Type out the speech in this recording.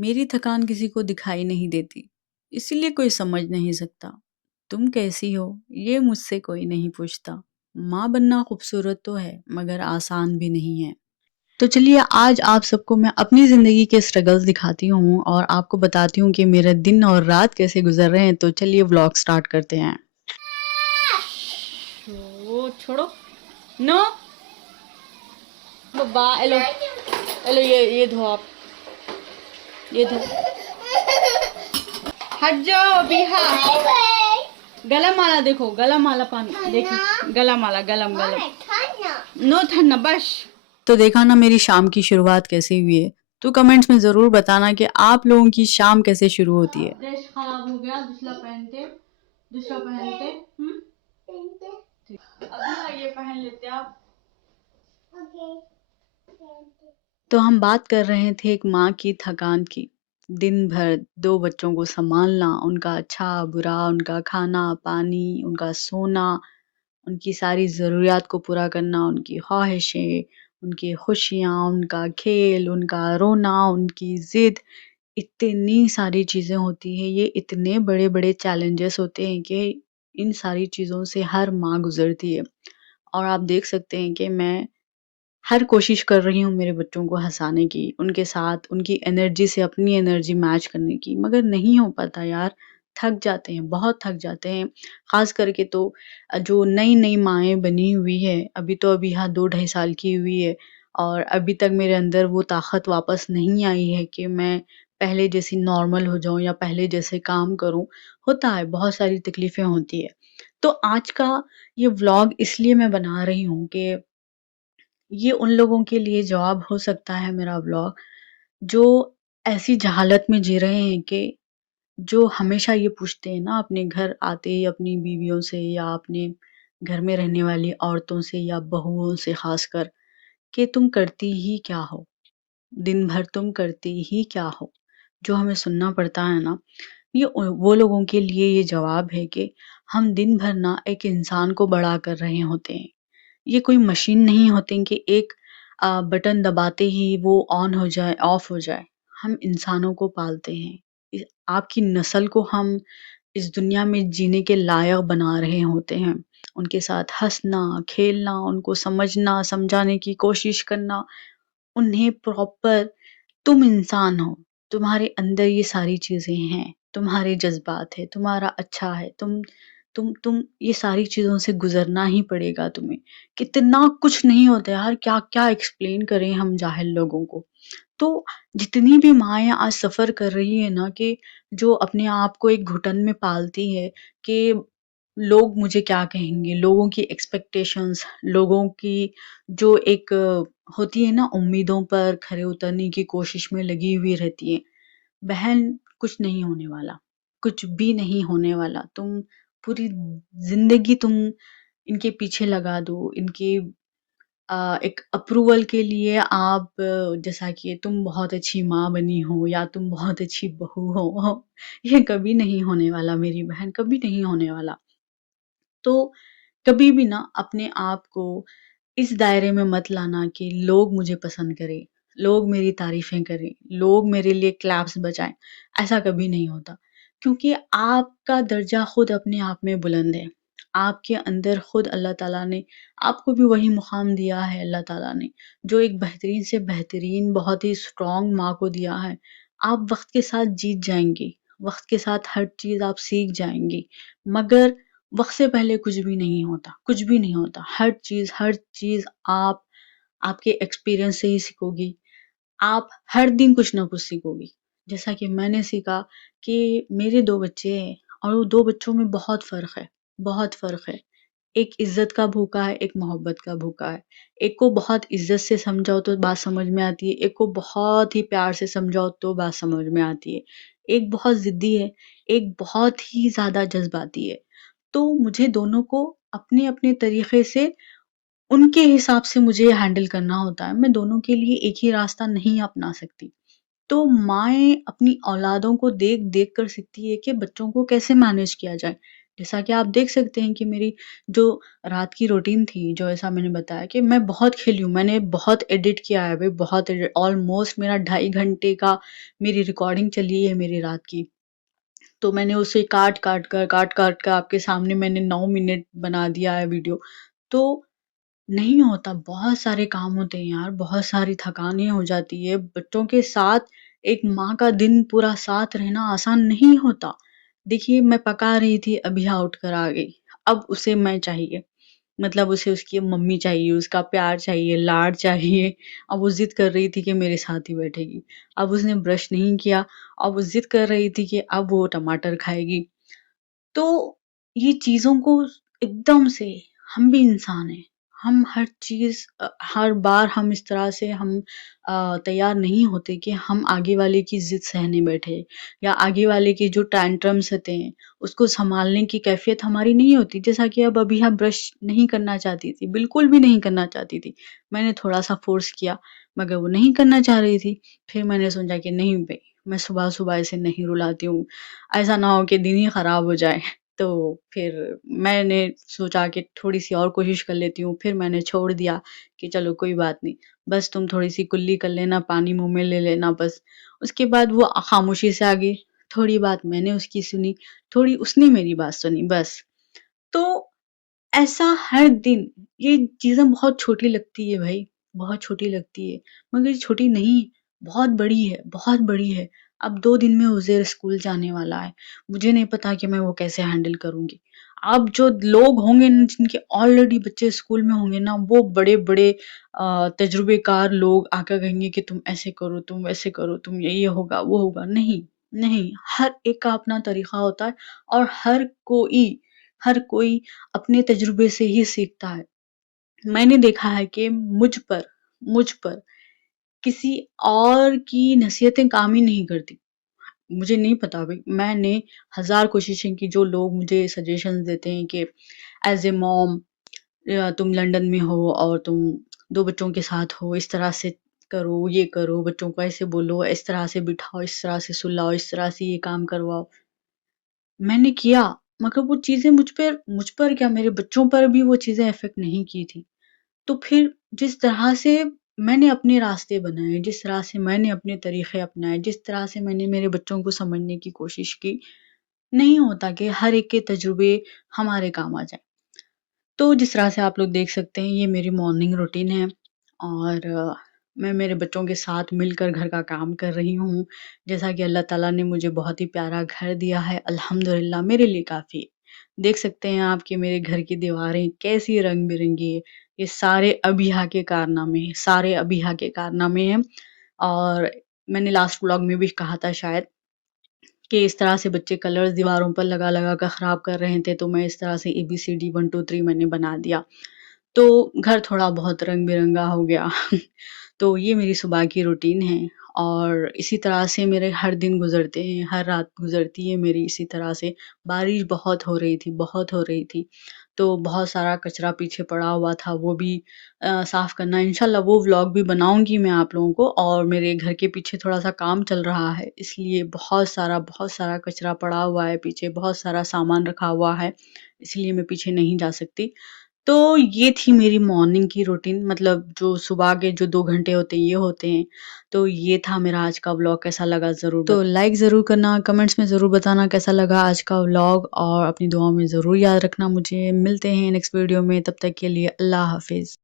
मेरी थकान किसी को दिखाई नहीं देती, इसीलिए कोई समझ नहीं सकता। तुम कैसी हो, ये मुझसे कोई नहीं पूछता। माँ बनना खूबसूरत तो है, मगर आसान भी नहीं है। तो चलिए आज आप सबको मैं अपनी ज़िंदगी के स्ट्रगल्स दिखाती हूँ और आपको बताती हूँ कि मेरे दिन और रात कैसे गुजर रहे हैं। तो चलिए व्लॉग स्टार्ट करते हैं। वो छोड़ो, नो बब्बा, हेलो हेलो, ये धो आप, ये धो, हट जाओ अभी। हाँ, गला माला देखो, गला माला पानी देखो, गला माला, गलम गलम, नो ठंडा बस। तो देखा ना मेरी शाम की शुरुआत कैसे हुई है। तो कमेंट्स में ज़रूर बताना कि आप लोगों की शाम कैसे शुरू होती है। ड्रेस खराब हो गया, दूसरा पहनते, दूसरा पहनते। ठीक, अभी ये पहन लेते आप। तो हम बात कर रहे थे एक माँ की थकान की। दिन भर 2 बच्चों को सँभालना, उनका अच्छा, बुरा, उनका खाना-पानी, उनका सोना, उनकी सारी ज़रूरियात को पूरा करना, उनकी ख़्वाहिशें, उनकी खुशियाँ, उनका खेल, उनका रोना, उनकी ज़िद, इतनी सारी चीज़ें होती हैं। ये इतने बड़े-बड़े चैलेंजेस होते हैं कि इन सारी चीज़ों से हर माँ गुज़रती है। और आप देख सकते हैं कि मैं हर कोशिश कर रही हूँ मेरे बच्चों को हँसाने की, उनके साथ उनकी एनर्जी से अपनी एनर्जी मैच करने की, मगर नहीं हो पाता यार, थक जाते हैं, बहुत थक जाते हैं। ख़ास करके तो जो नई-नई माएँ बनी हुई हैं, अभी हाँ 2 ढाई साल की हुई है और अभी तक मेरे अंदर वो ताकत वापस नहीं आई है कि मैं पहले जैसी नॉर्मल हो जाऊँ या पहले जैसे काम करूँ। होता है, बहुत सारी तकलीफ़ें होती हैं। तो आज का ये व्लॉग इसलिए मैं बना रही हूँ कि ये उन लोगों के लिए जवाब हो सकता है मेरा व्लॉग, जो ऐसी जहालत में जी रहे हैं कि जो हमेशा ये पूछते हैं ना अपने घर आते ही अपनी बीवियों से या अपने घर में रहने वाली औरतों से या बहुओं से ख़ासकर कि तुम करती ही क्या हो? दिन भर तुम करती ही क्या हो? जो हमें सुनना पड़ता है ना, ये वो लोगों के लिए ये जवाब है कि हम दिन भर ना एक इंसान को बड़ा कर रहे होते हैं। ये कोई मशीन नहीं होती कि एक बटन दबाते ही वो ऑन हो जाए, ऑफ हो जाए। हम इंसानों को पालते हैं। आपकी नस्ल को हम इस दुनिया में जीने के लायक बना रहे होते हैं। उनके साथ हँसना, खेलना, उनको समझना, समझाने की कोशिश करना, उन्हें प्रॉपर तुम इंसान हो, तुम्हारे अंदर ये सारी चीज़ें हैं, तुम्हारे जज़्बात हैं, तुम्हारा अच्छा है, तुम ये सारी चीज़ों से गुज़रना ही पड़ेगा तुम्हें। कितना कुछ नहीं होता यार, क्या-क्या एक्सप्लेन करें हम जाहिल लोगों को। तो जितनी भी माएँ आज सफ़र कर रही हैं ना कि जो अपने आप को एक घुटन में पालती है कि लोग मुझे क्या कहेंगे, लोगों की एक्सपेक्टेशंस, लोगों की जो एक होती है ना उम्मीदों पर खरे उतरने की कोशिश में लगी हुई रहती हैं। बहन कुछ नहीं होने वाला, कुछ भी नहीं होने वाला। तुम पूरी ज़िंदगी तुम इनके पीछे लगा दो, इनके एक अप्रूवल के लिए आप जैसा कि तुम बहुत अच्छी माँ बनी हो या तुम बहुत अच्छी बहू हो, ये कभी नहीं होने वाला मेरी बहन, कभी नहीं होने वाला। तो कभी भी ना अपने आप को इस दायरे में मत लाना कि लोग मुझे पसंद करें, लोग मेरी तारीफ़ें करें, लोग मेरे लिए क्लैप्स बजाएँ, ऐसा कभी नहीं होता। क्योंकि आपका दर्जा खुद अपने आप में बुलंद है। आपके अंदर खुद अल्लाह ताला ने आपको भी वही मुक़ाम दिया है अल्लाह ताला ने, जो एक बेहतरीन से बेहतरीन बहुत ही स्ट्रॉन्ग माँ को दिया है। आप वक़्त के साथ जीत जाएँगी, वक़्त के साथ हर चीज़ आप सीख जाएँगी, मगर वक़्त से पहले कुछ भी नहीं होता, कुछ भी नहीं होता। हर चीज़ आप आपके एक्सपीरियंस से ही सीखोगी। आप हर दिन कुछ ना कुछ सीखोगी। जैसा कि मैंने सीखा कि मेरे 2 बच्चे हैं और वो 2 बच्चों में बहुत फ़र्क है, बहुत फ़र्क है। एक इज़्ज़त का भूखा है, एक मोहब्बत का भूखा है। एक को बहुत इज़्ज़त से समझाओ तो बात समझ में आती है, एक को बहुत ही प्यार से समझाओ तो बात समझ में आती है। एक बहुत ज़िद्दी है, एक बहुत ही ज़्यादा जज़्बाती है। तो मुझे दोनों को अपने-अपने तरीक़े से उनके हिसाब से मुझे हैंडल करना होता है। मैं दोनों के लिए एक ही रास्ता नहीं अपना सकती। तो माएँ अपनी औलादों को देख-देख कर सीखती है कि बच्चों को कैसे मैनेज किया जाए, जैसा कि आप देख सकते हैं कि मेरी जो रात की रूटीन थी, जो ऐसा मैंने बताया कि मैं बहुत खेली हूँ, मैंने बहुत एडिट किया है भई, बहुत एडिट ऑलमोस्ट मेरा 2.5 घंटे का मेरी रिकॉर्डिंग चली है मेरी रात की। तो मैंने उसे काट-काट कर आपके सामने मैंने 9 मिनट बना दिया है वीडियो। तो नहीं होता, बहुत सारे काम होते हैं यार, बहुत सारी थकानें हो जाती है। बच्चों के साथ एक माँ का दिन पूरा साथ रहना आसान नहीं होता। देखिए मैं पका रही थी, अभिया उठकर आ गई। अब उसे मैं चाहिए, मतलब उसे उसकी मम्मी चाहिए, उसका प्यार चाहिए, लाड चाहिए। अब वो ज़िद कर रही थी कि मेरे साथ ही बैठेगी। अब उसने ब्रश नहीं किया, अब वो ज़िद कर रही थी कि अब वो टमाटर खाएगी। तो ये चीज़ों को एकदम से, हम भी इंसान हैं, हम हर चीज़ हर बार हम इस तरह से हम तैयार नहीं होते कि हम आगे वाले की ज़िद सहने बैठे या आगे वाले के जो टैंट्रम्स होते हैं, उसको सँभालने की कैफ़ियत हमारी नहीं होती। जैसा कि अब अभी हम ब्रश नहीं करना चाहती थी, बिल्कुल भी नहीं करना चाहती थी। मैंने थोड़ा-सा फ़ोर्स किया, मगर वो नहीं करना चाह रही थी। फिर मैंने सोचा कि नहीं भई, मैं सुबह-सुबह इसे नहीं रुलाती हूँ, ऐसा ना हो कि दिन ही खराब हो जाए। तो फिर मैंने सोचा कि थोड़ी-सी और कोशिश कर लेती हूँ, फिर मैंने छोड़ दिया कि चलो कोई बात नहीं, बस तुम थोड़ी-सी कुल्ली कर लेना, पानी मुँह में ले लेना बस। उसके बाद वो खामोशी से आ गई, थोड़ी बात मैंने उसकी सुनी, थोड़ी उसने मेरी बात सुनी बस। तो ऐसा हर दिन, ये चीज़ें बहुत छोटी लगती है भाई, बहुत छोटी लगती है, मगर ये छोटी नहीं, बहुत बड़ी है, बहुत बड़ी है। अब 2 दिन में उज़ैर स्कूल जाने वाला है, मुझे नहीं पता कि मैं वो कैसे हैंडल करूँगी। अब जो लोग होंगे न जिनके ऑलरेडी बच्चे स्कूल में होंगे ना, वो बड़े-बड़े तजुर्बेकार लोग आकर कहेंगे कि तुम ऐसे करो, तुम वैसे करो, तुम ये होगा, वो होगा। नहीं, नहीं, हर एक का अपना तरीका होता है और हर कोई अपने तजुर्बे से ही सीखता है। मैंने देखा है कि मुझ पर किसी और की नसीहतें काम ही नहीं करती। मुझे नहीं पता भई, मैंने हज़ार कोशिशें की, जो लोग मुझे सजेशंस देते हैं कि एज़ अ मॉम तुम लंदन में हो और तुम 2 बच्चों के साथ हो, इस तरह से करो, ये करो, बच्चों को ऐसे बोलो, इस तरह से बिठाओ, इस तरह से सुलाओ, इस तरह से ये काम करवाओ। मैंने किया, मगर वो चीज़ें मुझ पर क्या, मेरे बच्चों पर भी वो चीज़ें इफ़ेक्ट नहीं की थी। तो फिर जिस तरह से मैंने अपने रास्ते बनाए, जिस तरह से मैंने अपने तरीक़े अपनाए, जिस तरह से मैंने मेरे बच्चों को समझने की कोशिश की, नहीं होता कि हर एक के तजुर्बे हमारे काम आ जाएँ। तो जिस तरह से आप लोग देख सकते हैं, ये मेरी मॉर्निंग रूटीन है और मैं मेरे बच्चों के साथ मिलकर घर का काम कर रही हूँ। जैसा कि अल्लाह ताला ने मुझे बहुत ही प्यारा घर दिया है, अल्हम्दुलिल्लाह मेरे लिए काफ़ी है। देख सकते हैं आप कि मेरे घर की दीवारें कैसी रंग-बिरंगी है। ये सारे अबिहा के कारनामे हैं, सारे अबिहा के कारनामे हैं और मैंने लास्ट व्लॉग में भी कहा था शायद कि इस तरह से बच्चे कलर्स दीवारों पर लगा-लगा कर ख़राब कर रहे थे, तो मैं इस तरह से एबीसीडी 1 2 3 मैंने बना दिया। तो घर थोड़ा बहुत रंग-बिरंगा हो गया। तो ये मेरी सुबह की रूटीन है और इसी तरह से मेरे हर दिन गुज़रते हैं, हर रात गुज़रती है मेरी इसी तरह से। बारिश बहुत हो रही थी, बहुत हो रही थी, तो बहुत सारा कचरा पीछे पड़ा हुआ था, वो भी साफ़ करना इंशाल्लाह वो व्लॉग भी बनाऊँगी मैं आप लोगों को और मेरे घर के पीछे थोड़ा-सा काम चल रहा है, इसलिए बहुत सारा कचरा पड़ा हुआ है पीछे, बहुत सारा सामान रखा हुआ है, इसलिए मैं पीछे नहीं जा सकती। तो ये थी मेरी मॉर्निंग की रूटीन, मतलब जो सुबह के जो 2 घंटे होते हैं ये होते हैं। तो ये था मेरा आज का व्लॉग, कैसा लगा ज़रूर तो लाइक ज़रूर करना, कमेंट्स में ज़रूर बताना कैसा लगा आज का व्लॉग और अपनी दुआओं में ज़रूर याद रखना मुझे। मिलते हैं नेक्स्ट वीडियो में, तब तक के लिए अल्लाह हाफ़िज़।